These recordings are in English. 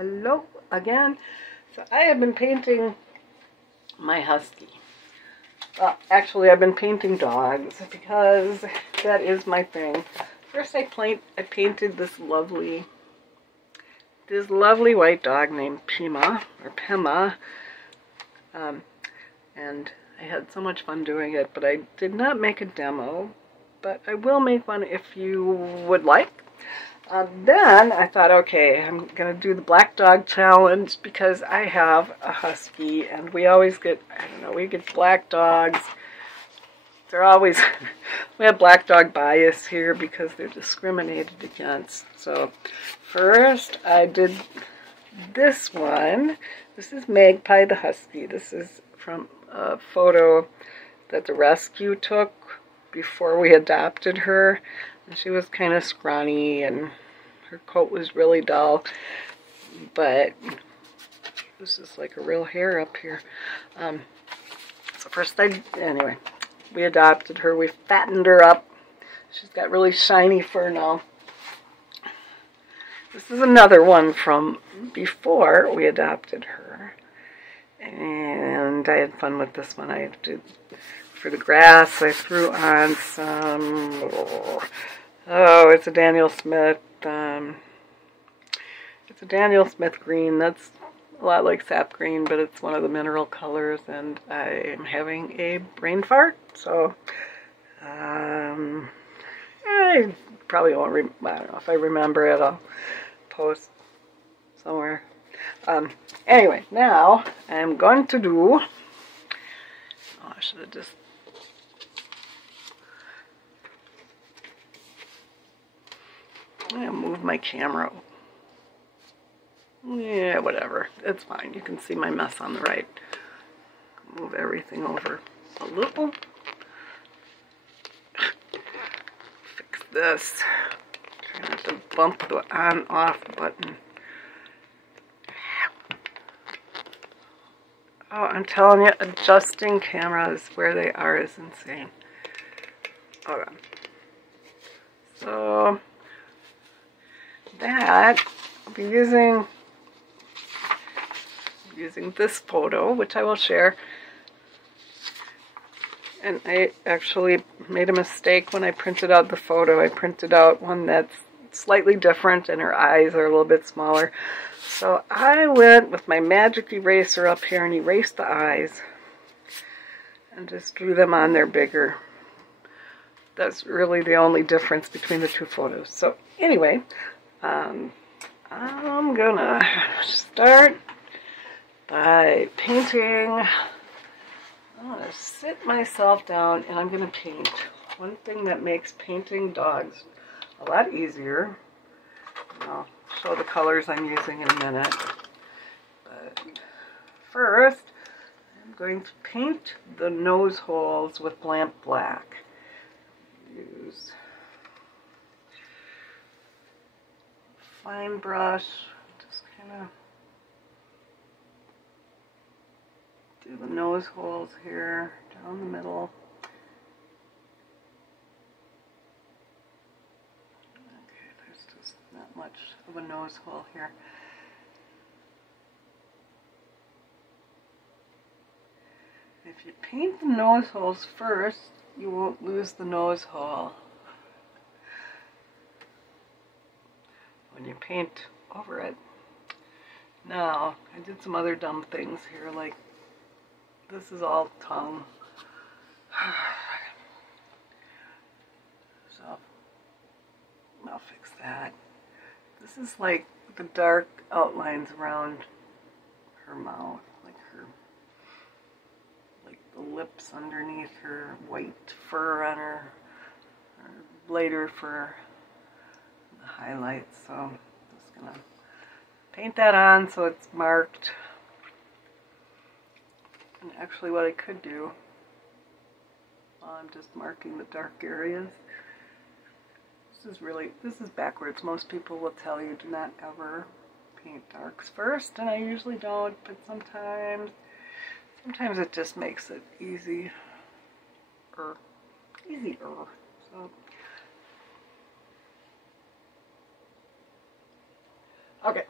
Hello again. So I have been painting my Husky. Well, actually I've been painting dogs because that is my thing. First I painted this lovely white dog named Pima, or Pema. And I had so much fun doing it, but I did not make a demo, but I will make one if you would like. Then I thought, okay, I'm going to do the black dog challenge because I have a Husky and we always get, I don't know, we get black dogs. They're always, we have black dog bias here because they're discriminated against. So first I did this one. This is Magpie the Husky. This is from a photo that the rescue took before we adopted her. And she was kind of scrawny and her coat was really dull, but this is like a real hair up here. So first anyway, we adopted her, we fattened her up. She's got really shiny fur now. This is another one from before we adopted her. And I had fun with this one. I did, for the grass, I threw on some, it's a Daniel Smith, it's a Daniel Smith green. That's a lot like sap green, but it's one of the mineral colors, and I am having a brain fart, so, I probably won't, I don't know, if I remember it, I'll post somewhere. Anyway, now I'm going to do, I should have just, I'm going to move my camera. Yeah, whatever. It's fine. You can see my mess on the right. Move everything over a little. Fix this. Try not to bump the on-off button. Oh, I'm telling you, adjusting cameras where they are is insane. Hold on. So that I'll be using this photo, which I will share. And I actually made a mistake when I printed out the photo. I printed out one that's slightly different and her eyes are a little bit smaller. So I went with my magic eraser up here and erased the eyes and just drew them on there bigger. That's really the only difference between the two photos. So anyway, I'm gonna start by painting. I'm gonna sit myself down and I'm gonna paint. One thing that makes painting dogs a lot easier. I'll show the colors I'm using in a minute. But first, I'm going to paint the nose holes with lamp black. Use fine brush, just kind of do the nose holes here, down the middle. Okay, there's just not much of a nose hole here. If you paint the nose holes first, you won't lose the nose hole when you paint over it. Now, I did some other dumb things here, like this is all tongue. So, I'll fix that. This is like the dark outlines around her mouth, like the lips underneath her white fur on her later for the highlights. So I'm just gonna paint that on so it's marked. And actually what I could do, I'm just marking the dark areas. This is backwards. Most people will tell you do not ever paint darks first, and I usually don't, but sometimes it just makes it easier. So, okay.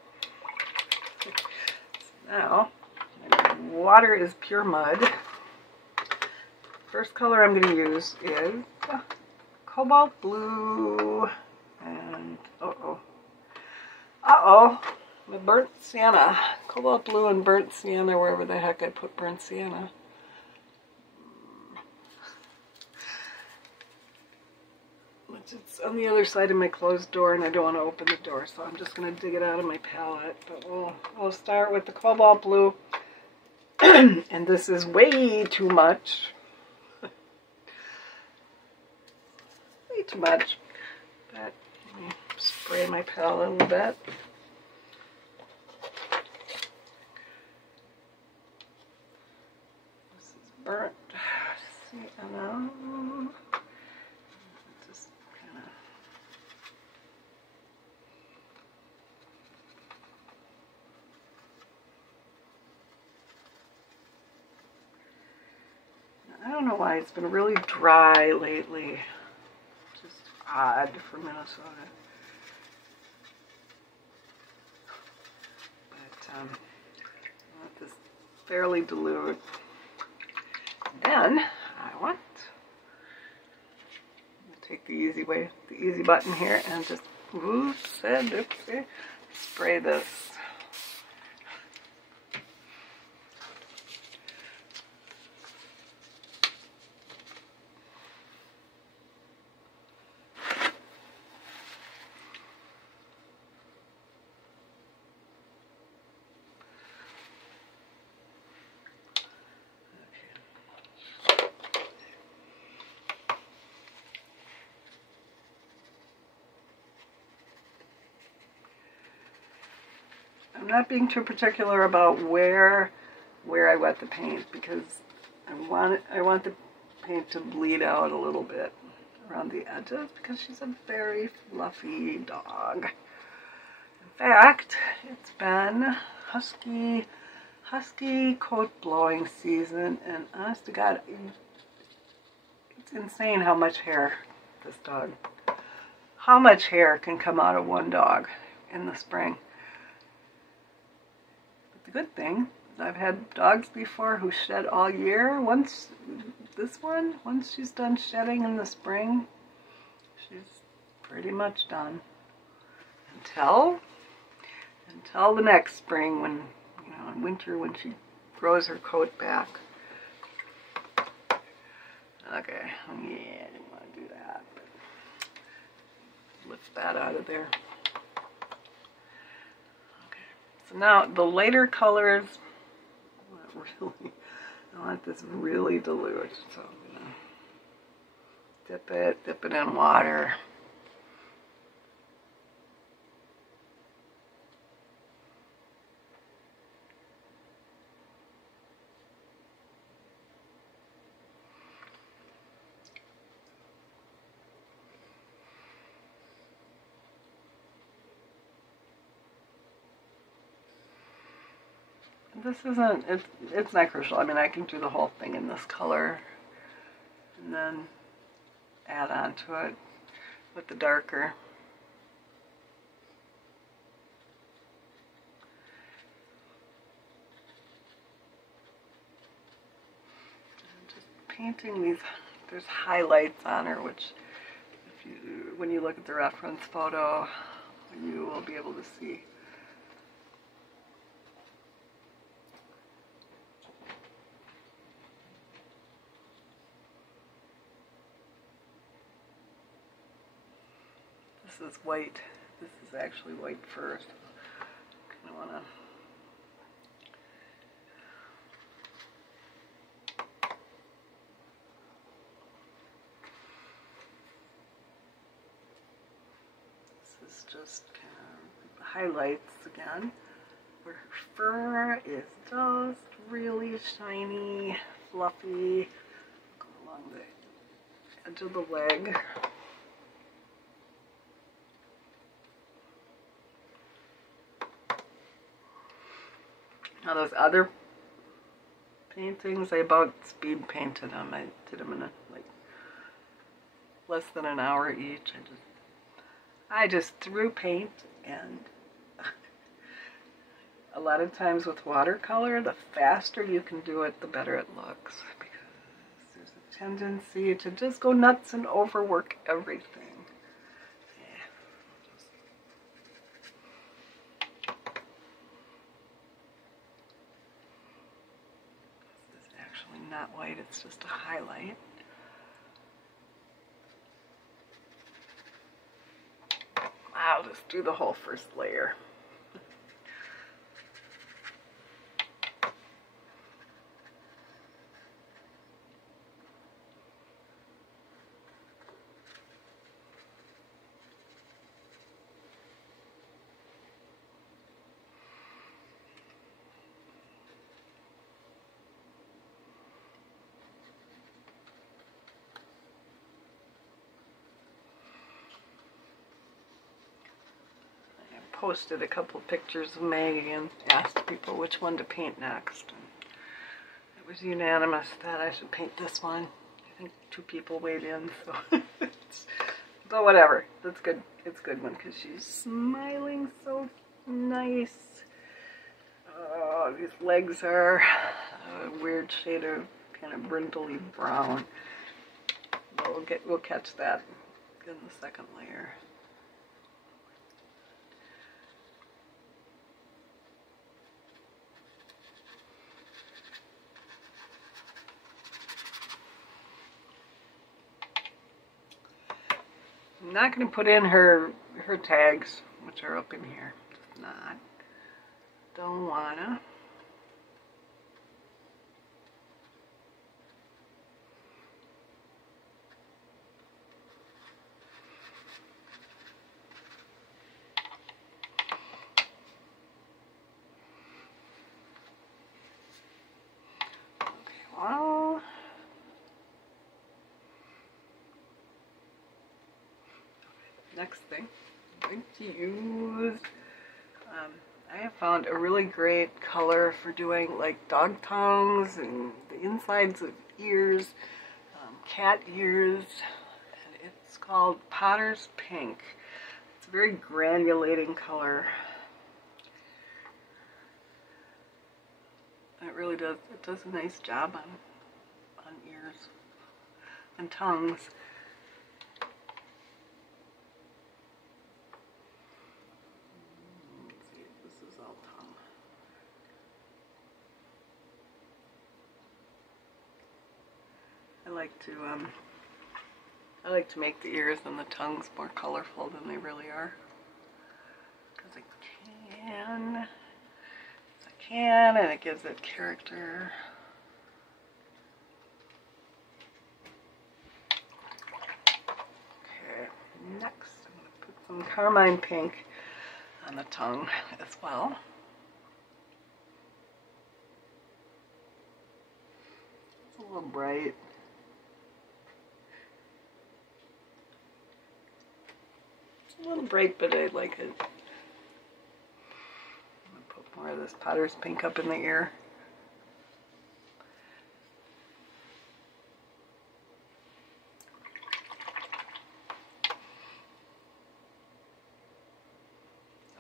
Now, water is pure mud. First color I'm going to use is cobalt blue and the burnt sienna. Cobalt blue and burnt sienna, wherever the heck I put burnt sienna. It's on the other side of my closed door and I don't want to open the door, so I'm just going to dig it out of my palette. But we'll start with the cobalt blue. And this is way too much. Way too much. But let me spray my palette a little bit. This is burnt sienna. Just kind of. I don't know why it's been really dry lately. Just odd for Minnesota. But I want this fairly dilute. Then I want to take the easy way, the easy button here, and just spray this. I'm not being too particular about where I wet the paint because I want the paint to bleed out a little bit around the edges because she's a very fluffy dog. In fact, it's been husky coat blowing season, and honest to God, it's insane how much hair how much hair can come out of one dog in the spring. The good thing is I've had dogs before who shed all year. Once she's done shedding in the spring, she's pretty much done. Until the next spring, when in winter when she grows her coat back. Okay, yeah, I didn't want to do that. Lift that out of there. So now the later colors, I want this really dilute, so I'm gonna dip it in water. This isn't, it's not crucial. I mean, I can do the whole thing in this color and then add on to it with the darker. And just painting these, there's highlights on her, which when you look at the reference photo, you will be able to see. This is white. This is actually white first. Kind of want to. This is just kind of highlights again. Where her fur is just really shiny, fluffy. Go along the edge of the leg. Now those other paintings, I about speed painted them. I did them in like less than an hour each. I just threw paint and a lot of times with watercolor, the faster you can do it, the better it looks. Because there's a tendency to just go nuts and overwork everything. This is actually not white, it's just a highlight. I'll just do the whole first layer. Posted a couple pictures of Maggie and asked people which one to paint next. And it was unanimous that I should paint this one. I think 2 people weighed in, so so whatever. That's good. It's a good one because she's smiling so nice. Oh, these legs are a weird shade of kind of brindly brown. But we'll catch that in the second layer. I'm not going to put in her tags, which are up in here. Just not. Don't wanna. Okay, well. Next thing I'm going to use, I have found a really great color for doing like dog tongues and the insides of ears, cat ears, and it's called Potter's Pink. It's a very granulating color. It really does, it does a nice job on ears and tongues. I like to make the ears and the tongues more colorful than they really are, because I can, and it gives it character. Okay, next I'm going to put some carmine pink on the tongue as well. It's a little bright. A little bright, but I like it. I'm going to put more of this Potter's Pink up in the ear.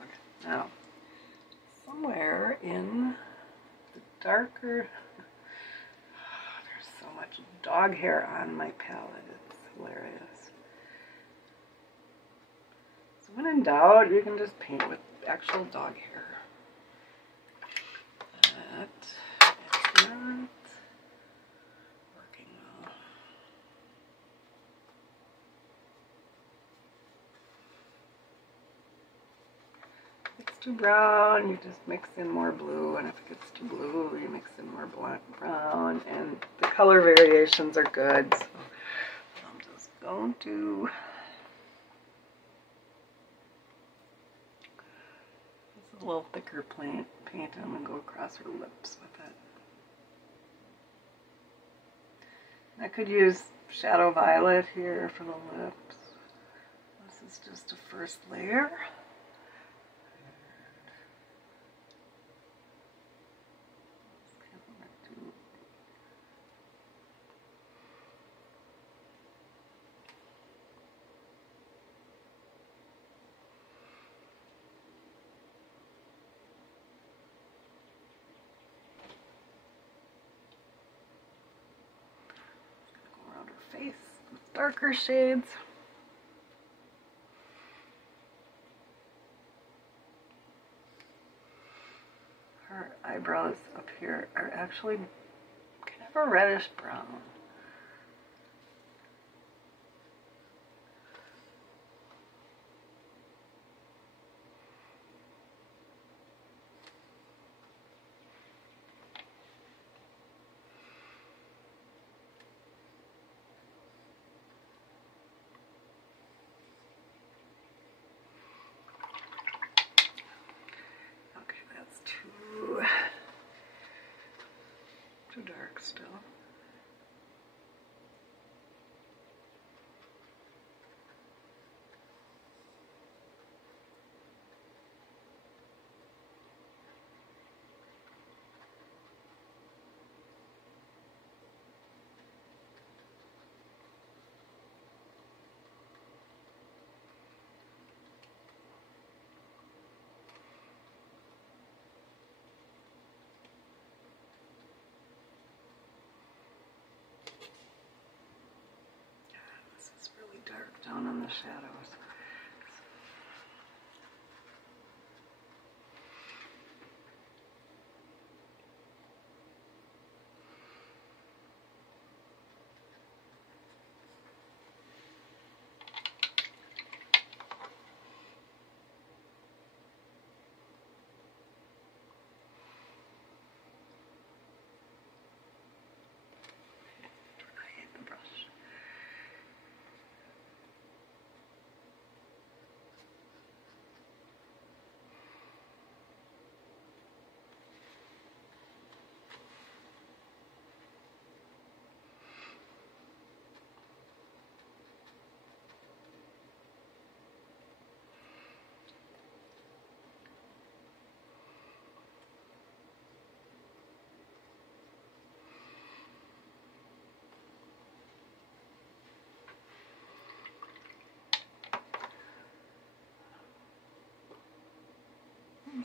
Okay, now, somewhere in the darker, there's so much dog hair on my palette, it's hilarious. When in doubt, you can just paint with actual dog hair. That is not working well. If it's too brown, you just mix in more blue, and if it gets too blue, you mix in more brown, and the color variations are good, so I'm just going to a little thicker paint, and I'm going to go across her lips with it. I could use Shadow Violet here for the lips. This is just a first layer. darker shades. Her eyebrows up here are actually kind of a reddish brown. Too dark still. Dark down in the shadows.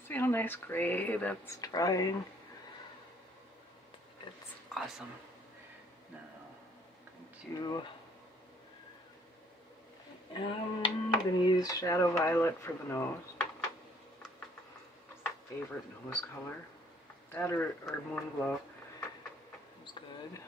See how nice gray that's drying. It's awesome. Now, I'm going to use Shadow Violet for the nose. Favorite nose color. That or Moon Glow is good.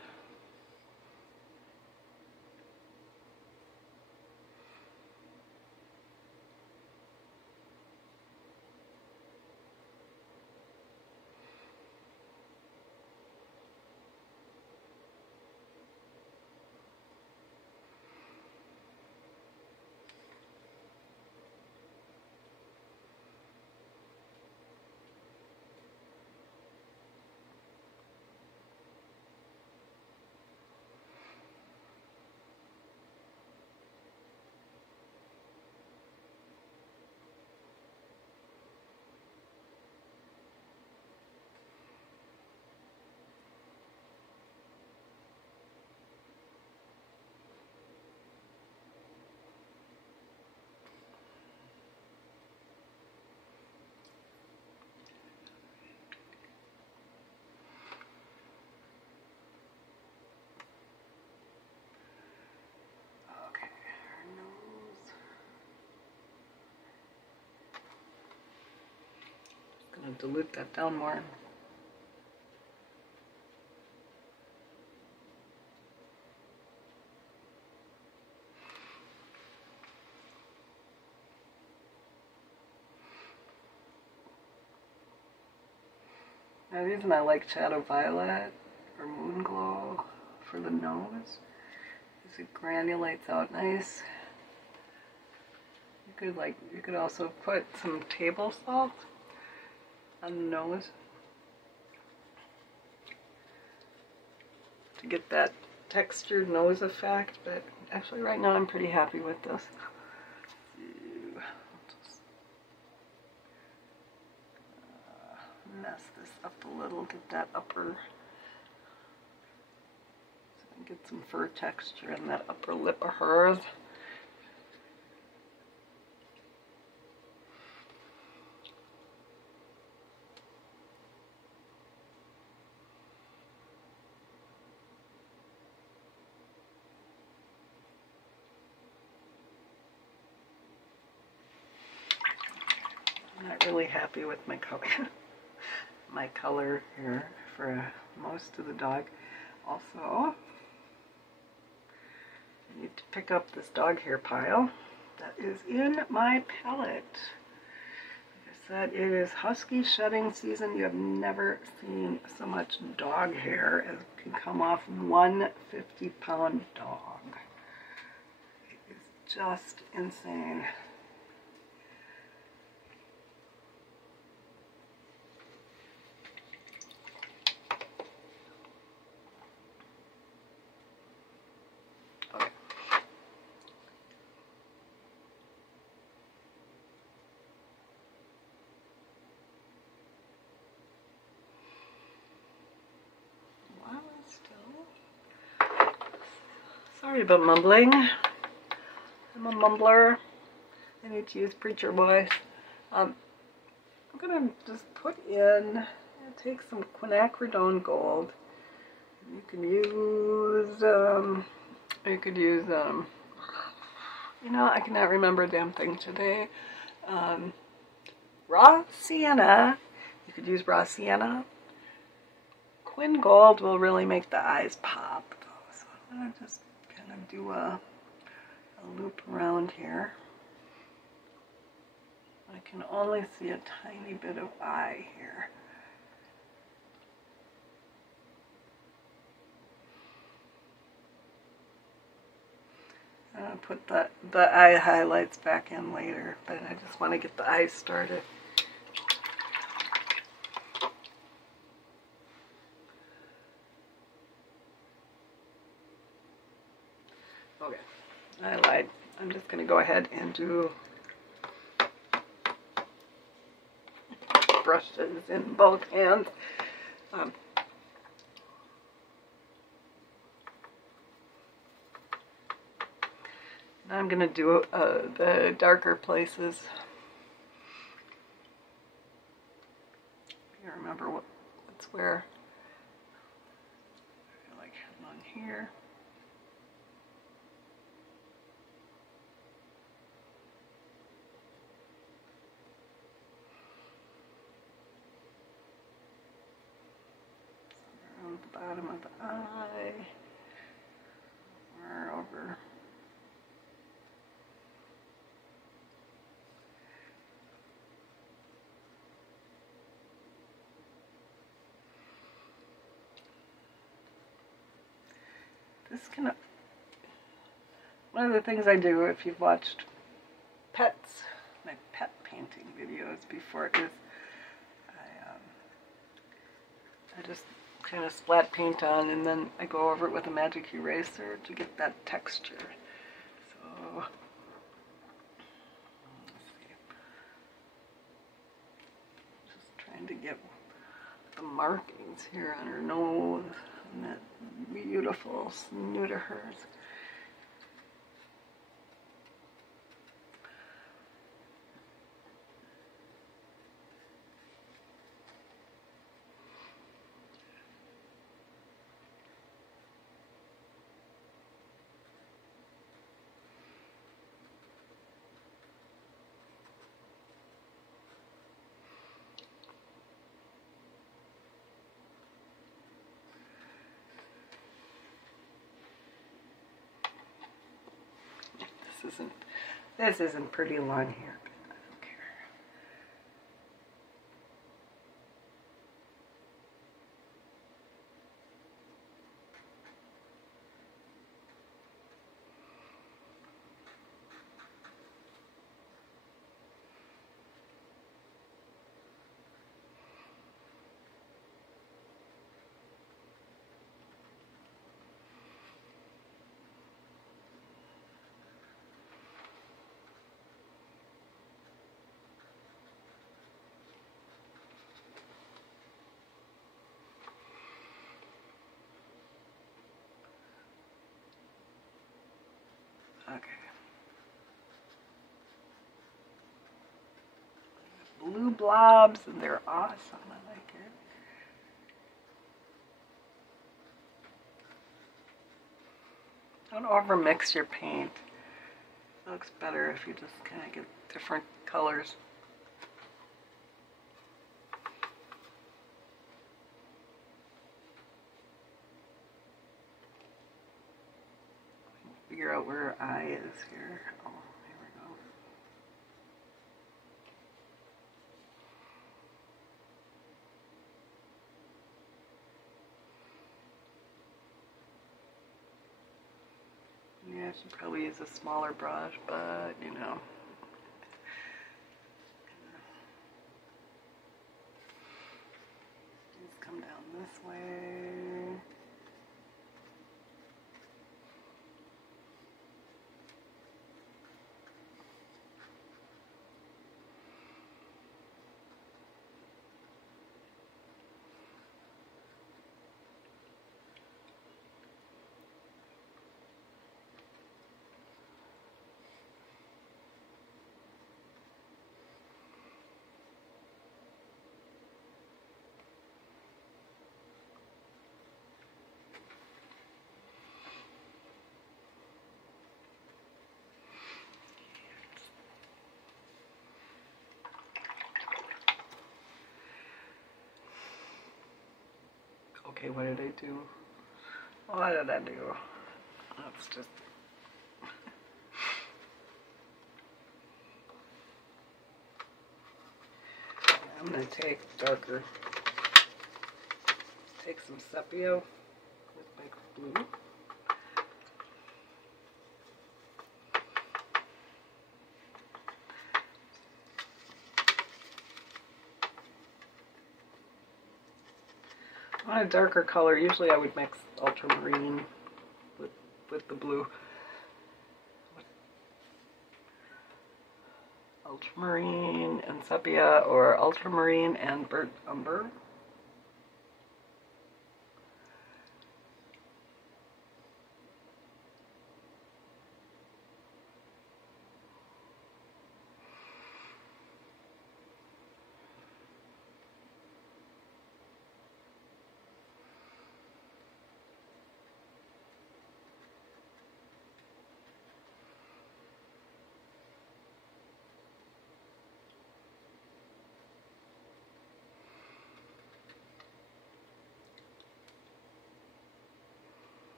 I'm going to dilute that down more. Now the reason I like Shadow Violet or Moon Glow for the nose is it granulates out nice. You could also put some table salt on the nose to get that textured nose effect, but actually right now I'm pretty happy with this. Just mess this up a little, get that upper, so I can get some fur texture in that upper lip of hers. not really happy with my color, my color here for most of the dog. Also, I need to pick up this dog hair pile that is in my palette. Like I said, it is Husky shedding season. You have never seen so much dog hair as can come off one 50-pound dog. It is just insane. Sorry about mumbling. I'm a mumbler. I need to use preacher voice. I'm gonna just put in, take some quinacridone gold. You can use, you know, I cannot remember a damn thing today. Raw sienna. You could use raw sienna. Quin gold will really make the eyes pop. So I'm gonna just kind of do a loop around here. I can only see a tiny bit of eye here. I'll put the eye highlights back in later, but I just want to get the eyes started. Okay, I lied. I'm just going to go ahead and do brushes in both hands. Now I'm going to do the darker places. I remember what's where. I feel like along here. Around the bottom of the eye. Or over. This can, one of the things I do, if you've watched pets, my pet painting videos before, is I just kind of splat paint on and then I go over it with a magic eraser to get that texture. So, let's see. Just trying to get the markings here on her nose. And that beautiful snoot of hers. This isn't pretty long hair, but I don't care. Okay. Blue blobs, and they're awesome. I like it. Don't overmix your paint. It looks better if you just kind of get different colors. figure out where her eye is here. Oh, here we go. Yeah, I should probably use a smaller brush, but you know. Just come down this way. Okay, what did I do? What did I do? Let's just... I'm going to take darker, take some sepia with my blue. I want a darker color. Usually I would mix ultramarine with the blue. Ultramarine and sepia, or ultramarine and burnt umber.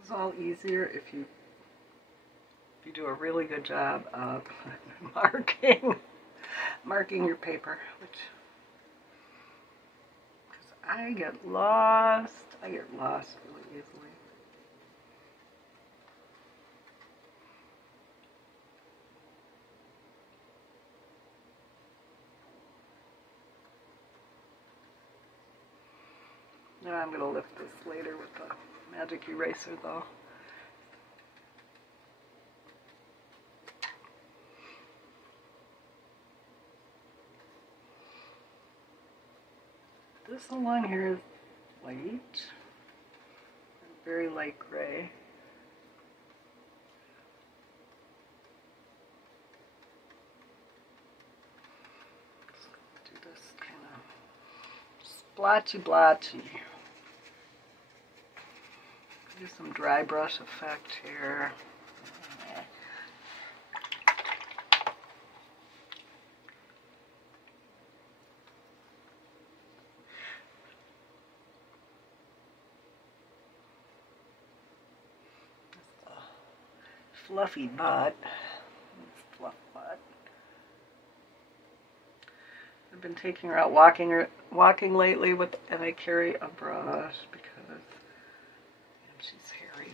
It's all easier if you do a really good job of marking your paper, which, because I get lost really easily. Now I'm going to lift this later with the magic eraser though. This along here is white, very light gray. Do this kind of splotchy blotchy. Do some dry brush effect here. Fluffy butt. Fluff butt. I've been taking her out walking lately and I carry a brush because she's hairy.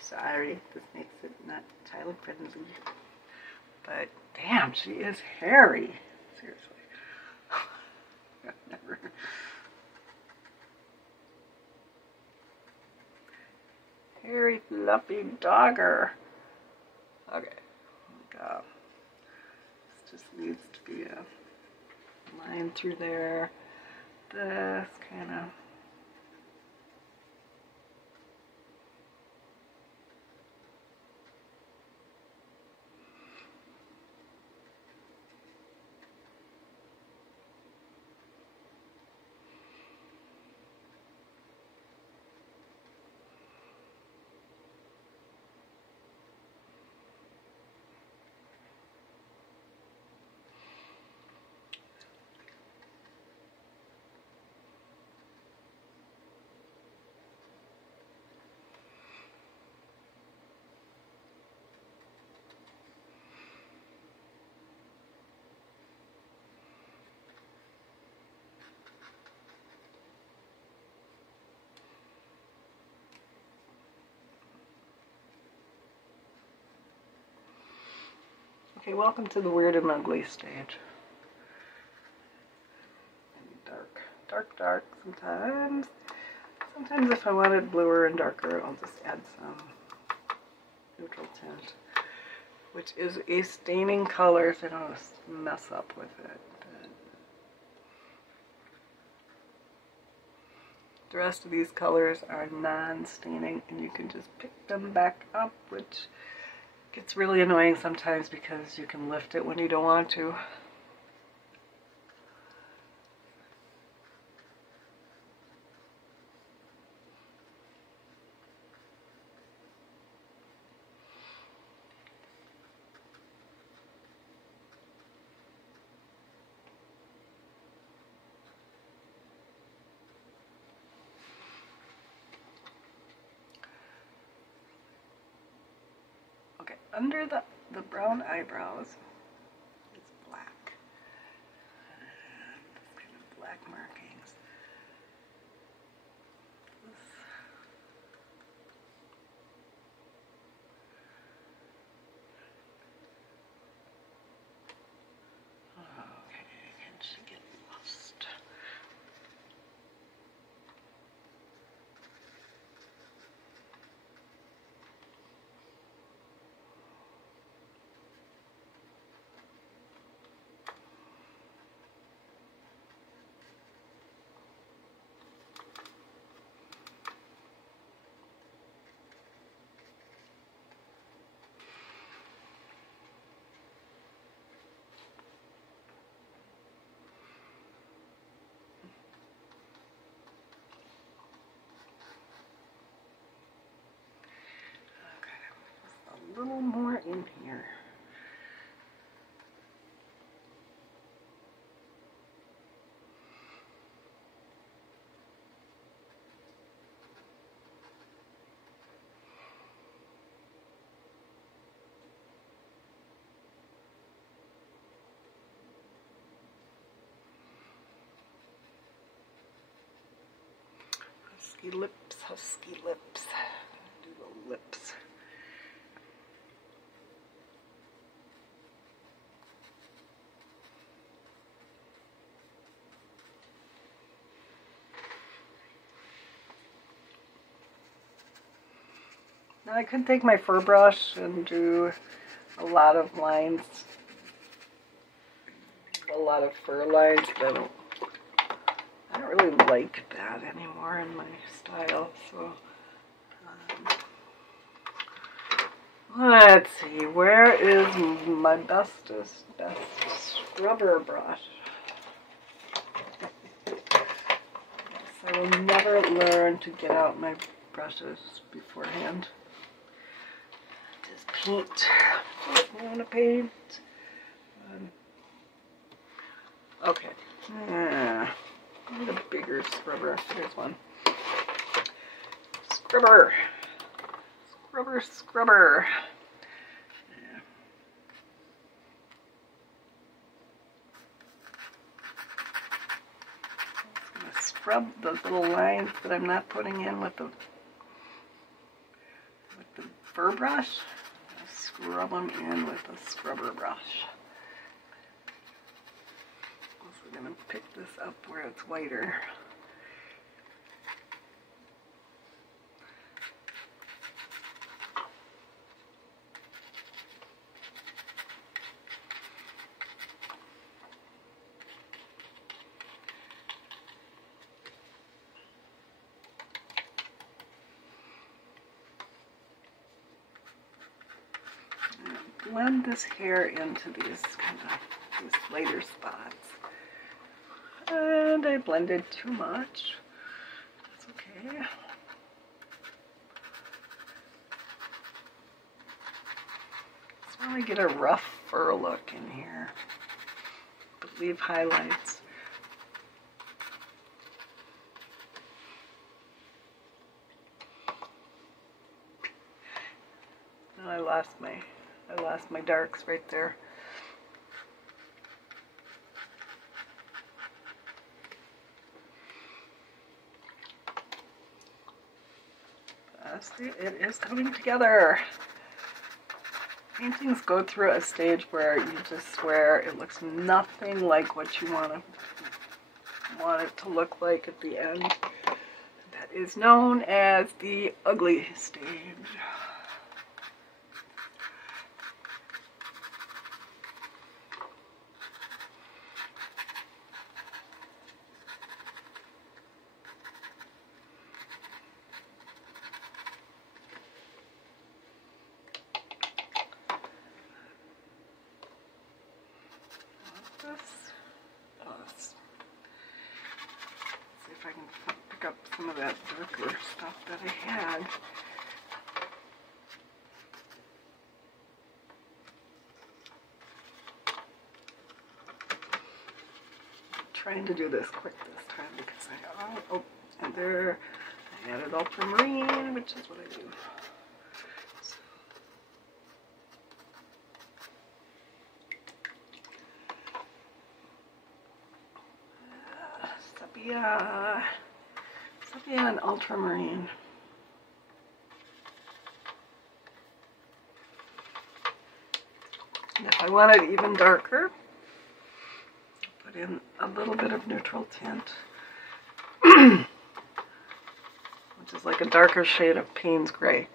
Sorry, this makes it not child friendly. But damn, she is hairy. Seriously. Never. Hairy, fluffy dogger. Okay. This just needs to be a line through there. This kind of. Okay, welcome to the weird and ugly stage. And dark, dark, dark sometimes. Sometimes if I wanted bluer and darker, I'll just add some neutral tint, which is a staining color, so I don't want to mess up with it. But the rest of these colors are non-staining, and you can just pick them back up, which gets really annoying sometimes because you can lift it when you don't want to. Okay, under the brown eyebrows is black. This kind of black markings. Okay, can she get lost? A little more in here. Husky lips, husky lips. Do the lips. Now I could take my fur brush and do a lot of lines, a lot of fur lines, but I don't really like that anymore in my style, so let's see, where is my best scrubber brush? I will never learn to get out my brushes beforehand. Just paint. I want to paint. Okay. I need a bigger scrubber. Here's one. Scrubber. Scrubber, scrubber. Yeah. I'm going to scrub those little lines that I'm not putting in with the fur brush. Scrub them in with a scrubber brush. I'm going to pick this up where it's whiter. Blend this hair into these lighter spots. And I blended too much. That's okay. Just want to get a rough fur look in here, but leave highlights. And I lost my darks right there. See, it is coming together. Paintings go through a stage where you just swear it looks nothing like what you want it to look like at the end. That is known as the ugly stage. See if I can pick up some of that darker stuff that I had. I'm trying to do this quick this time because and there I added ultramarine, which is what I do. Sepia and ultramarine. And if I want it even darker, put in a little bit of neutral tint, which is like a darker shade of Payne's Gray.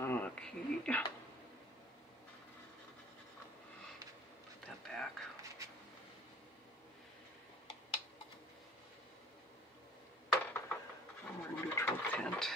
Okay. Put that back. More neutral tint.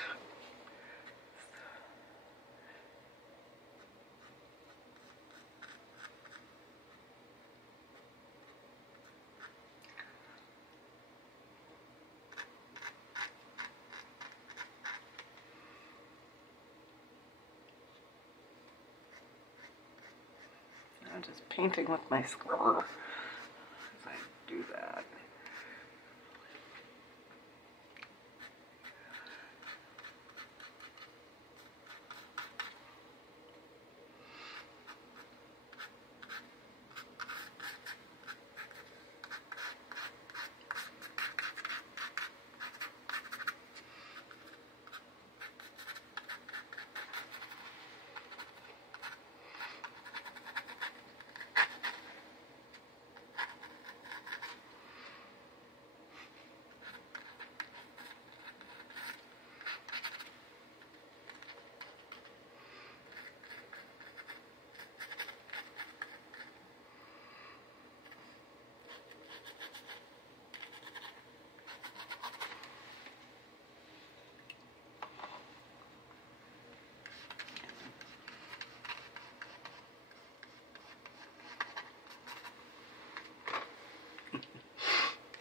I'm just painting with my scrubber as I do that.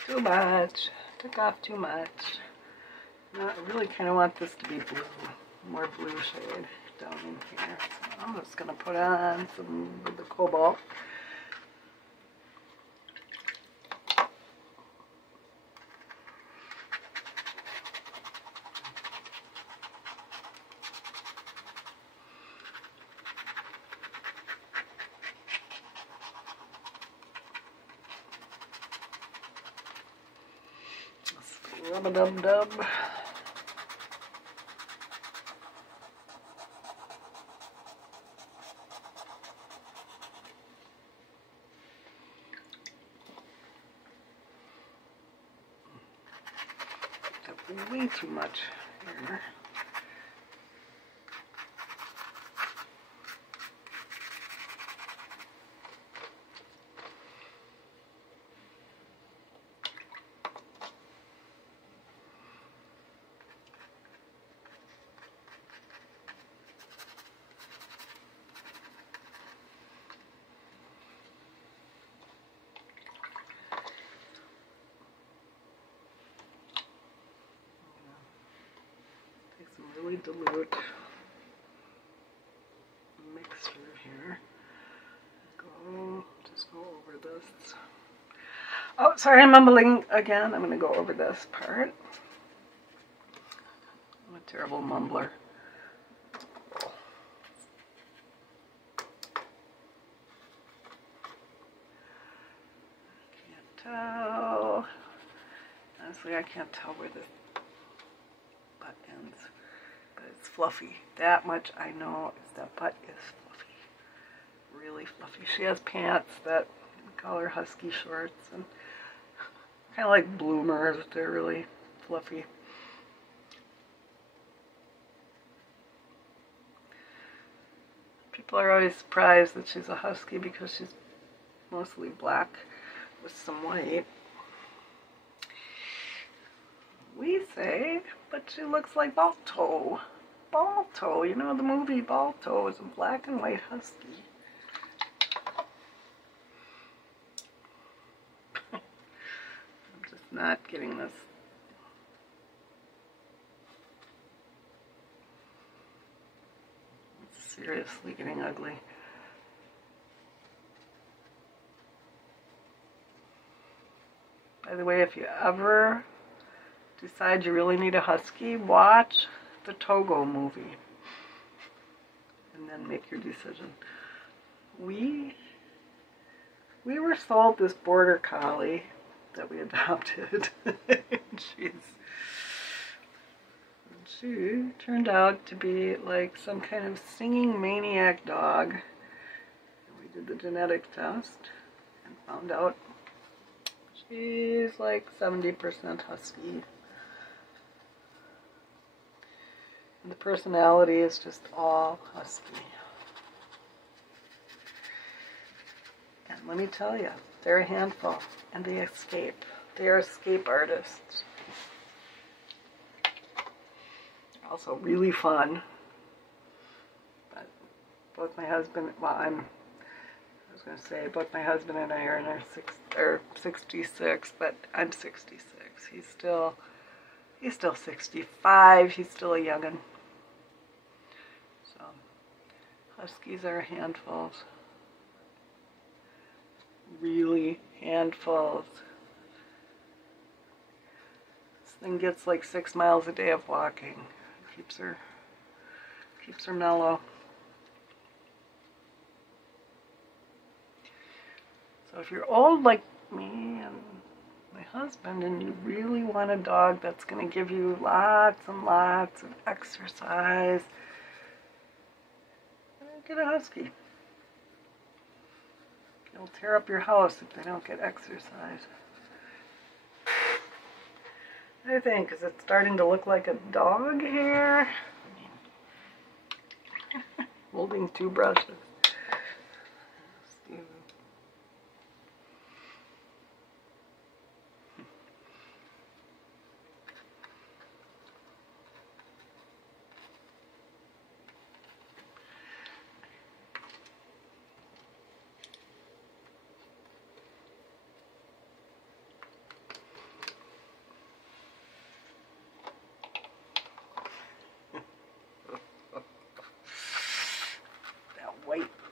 Too much. Took off too much. Now, I really kind of want this to be blue. More blue shade down in here. So I'm just going to put on some of the cobalt. Rub-a-dub-dub. Got way too much here. really dilute mixture here. Just go over this. Oh, sorry, I'm mumbling again. I'm going to go over this part. I'm a terrible mumbler. Can't tell. Honestly, I can't tell where this butt ends. But it's fluffy. That much I know is that butt is fluffy. Really fluffy. She has pants that we call her Husky shorts, and kind of like bloomers. They're really fluffy. People are always surprised that she's a Husky because she's mostly black with some white. We say, but she looks like Balto. Balto, you know the movie Balto is a black and white Husky. I'm just not getting this. It's seriously getting ugly. By the way, if you ever decide you really need a Husky, watch the Togo movie and then make your decision. We were sold this border collie that we adopted. She turned out to be like some kind of singing maniac dog. We did the genetic test and found out she's like 70% Husky. And the personality is just all Husky. And let me tell you, they're a handful, and they escape. They are escape artists. Also really fun. But both my husband, I was going to say, both my husband and I are in our 66, but I'm 66. He's still 65. He's still a young'un. So, Huskies are handfuls. Really handfuls. This thing gets like 6 miles a day of walking. Keeps her mellow. So if you're old like me and my husband and you really want a dog that's going to give you lots and lots of exercise, get a Husky. It'll tear up your house if they don't get exercise. I think, is it starting to look like a dog here? Holding 2 brushes.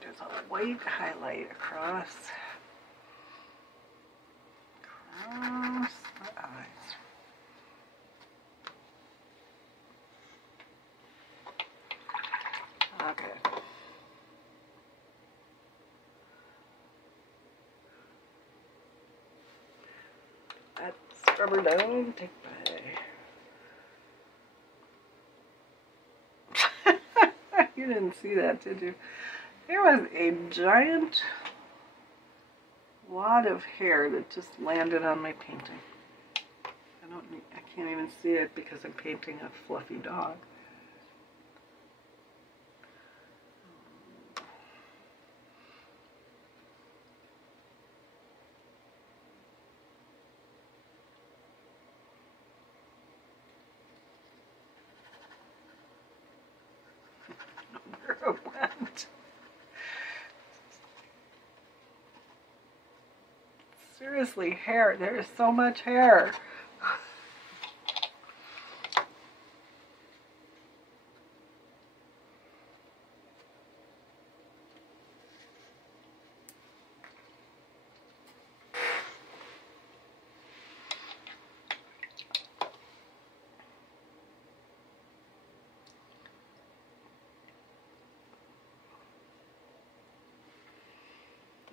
There's a white highlight across my eyes. Okay. That scrubber down, take by. You didn't see that, did you? There was a giant wad of hair that just landed on my painting. I can't even see it because I'm painting a fluffy dog. Where it went. Seriously, hair. There is so much hair.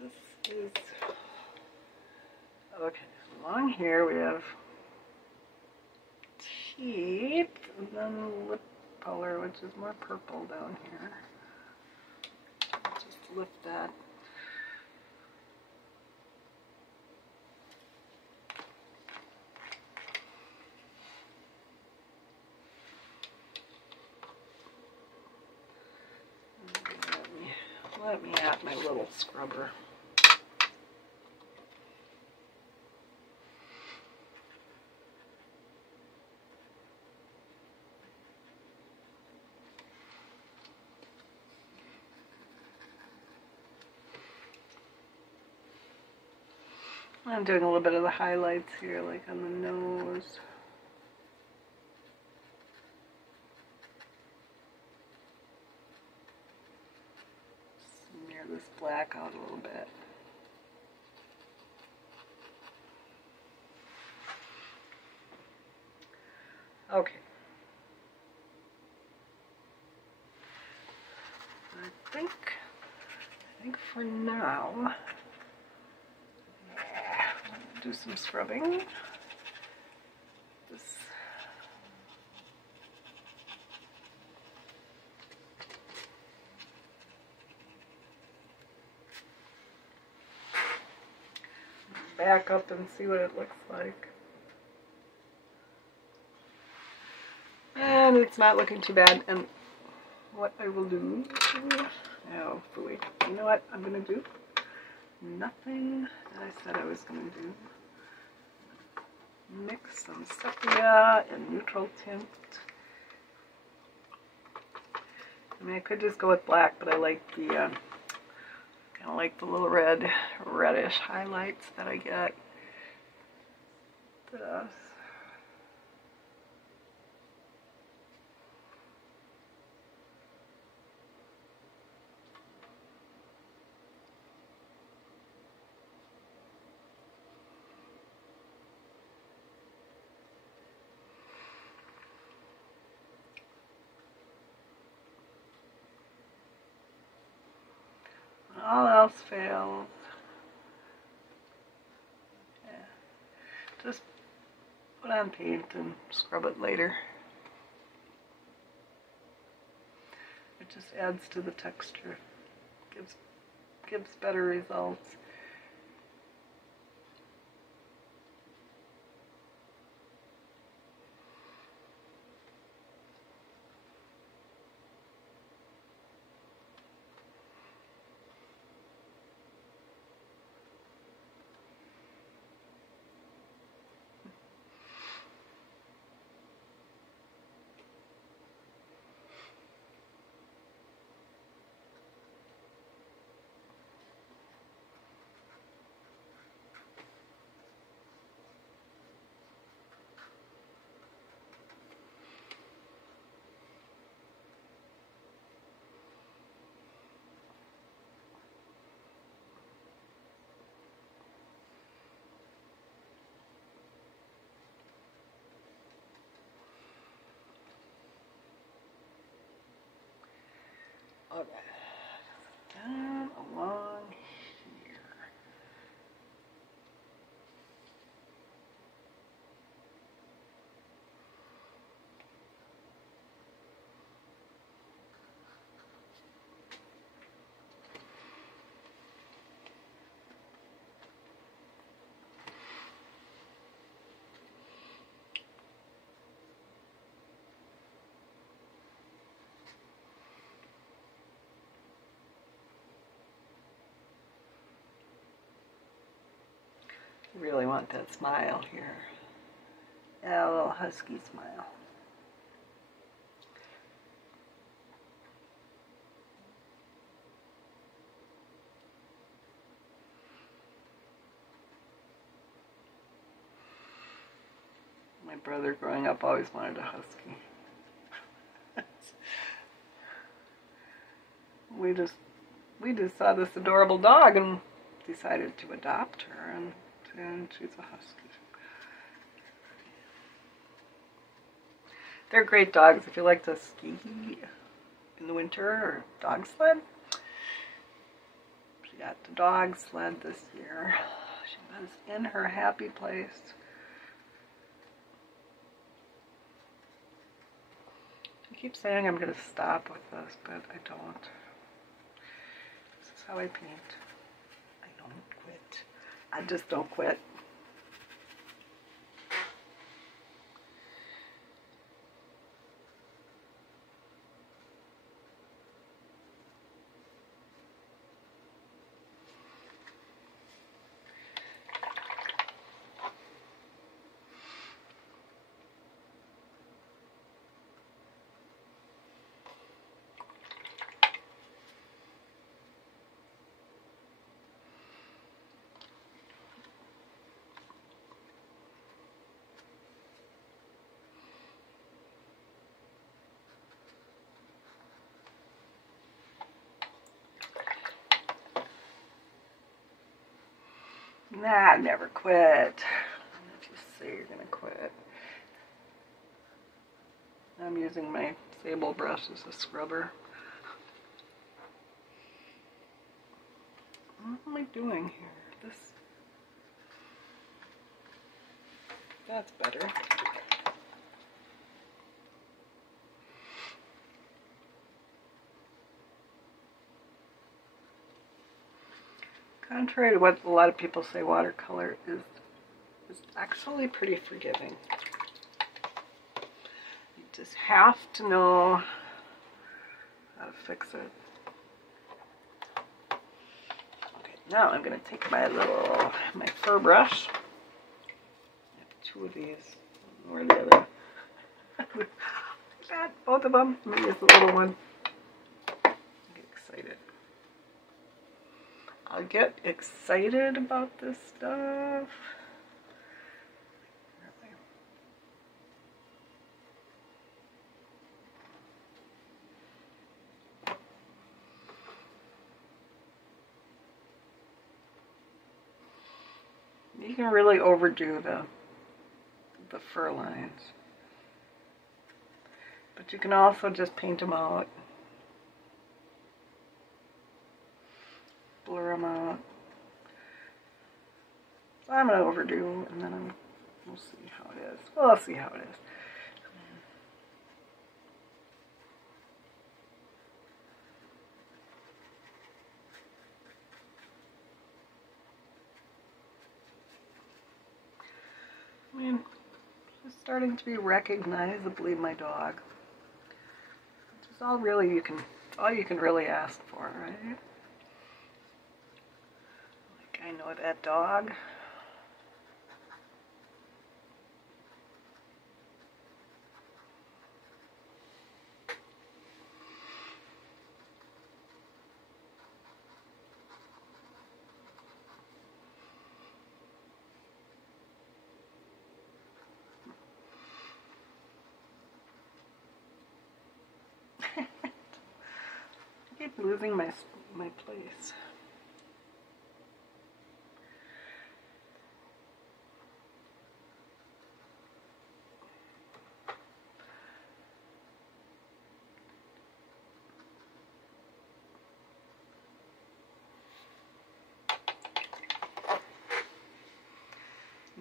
This is, okay, along here we have teeth, and then lip color, which is more purple down here. Just lift that. Let me add my little scrubber. I'm doing a little bit of the highlights here, like on the nose. Smear this black out a little bit. Okay. I think for now, do some scrubbing. This back up and see what it looks like. And it's not looking too bad. And what I will do, oh boy, you know what I'm going to do? Nothing that I said I was going to do. Mix some sepia and neutral tint. I mean, I could just go with black, but I like the kind of like the little reddish highlights that I get. This. All else fails. Yeah. Just put on paint and scrub it later. It just adds to the texture. Gives better results. Okay. Down along here. Really want that smile here. Yeah, a little husky smile. My brother growing up always wanted a husky. we just saw this adorable dog and decided to adopt her, and she's a husky. They're great dogs if you like to ski in the winter or dog sled. got the dog sled this year. She was in her happy place. I keep saying I'm going to stop with this, but I don't. This is how I paint. I don't quit. I just don't quit. Nah, never quit. If you say you're gonna quit. I'm using my sable brush as a scrubber. What am I doing here? That's better. Contrary to what a lot of people say, watercolor is actually pretty forgiving. You just have to know how to fix it. Okay, now I'm going to take my fur brush. I have two of these. Where the other? Got both of them. Let me use the little one. I get excited. I'll get excited about this stuff. You can really overdo the fur lines, but you can also just paint them out, blur them out. So I'm gonna overdo, and then we'll see how it is. Well, I'll see how it is. I mean, she's starting to be recognizably my dog, which is all you can really ask for, right? Like, I know that dog. I keep losing my place.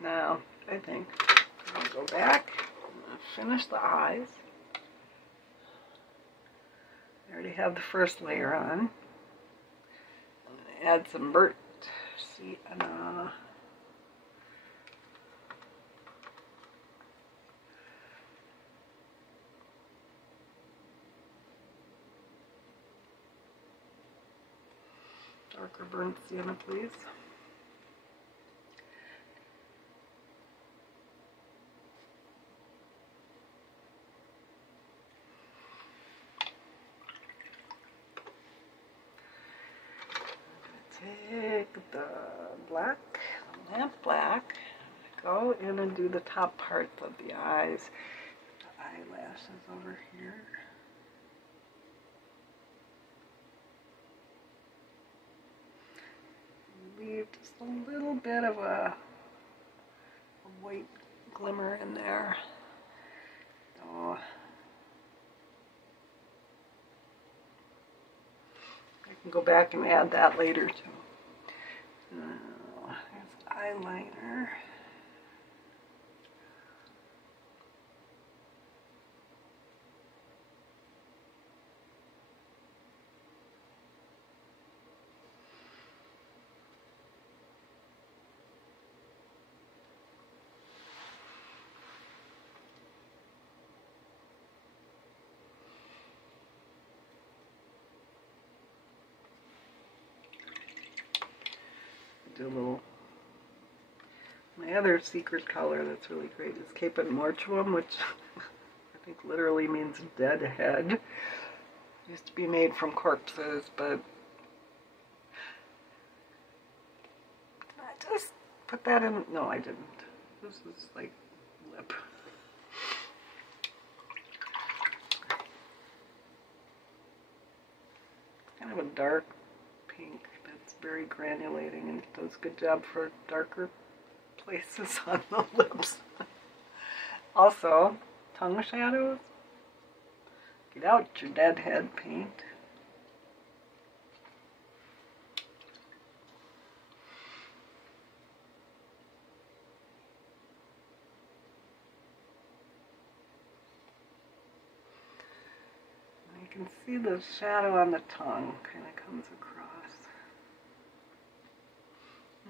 Now, I think I'm going to go back and finish the eyes. I already have the first layer on. I'm going to add some burnt sienna. Darker burnt sienna, please. Take the black, lamp black, go in and do the top parts of the eyes, the eyelashes over here. Leave just a little bit of a white glimmer in there. So I can go back and add that later too. eyeliner. Do a little. My other secret color that's really great is Caput Mortuum, which I think literally means dead head. It used to be made from corpses, but I just put that in. No, I didn't. This is like lip. Kind of a dark pink that's very granulating and does a good job for darker places on the lips. Also, tongue shadows. Get out your dead head paint. You can see the shadow on the tongue kind of comes across.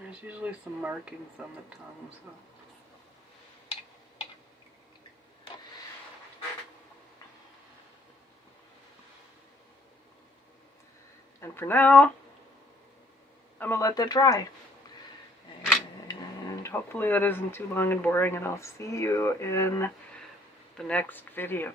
There's usually some markings on the tongue, so. And for now, I'm gonna let that dry. And hopefully that isn't too long and boring, and I'll see you in the next video.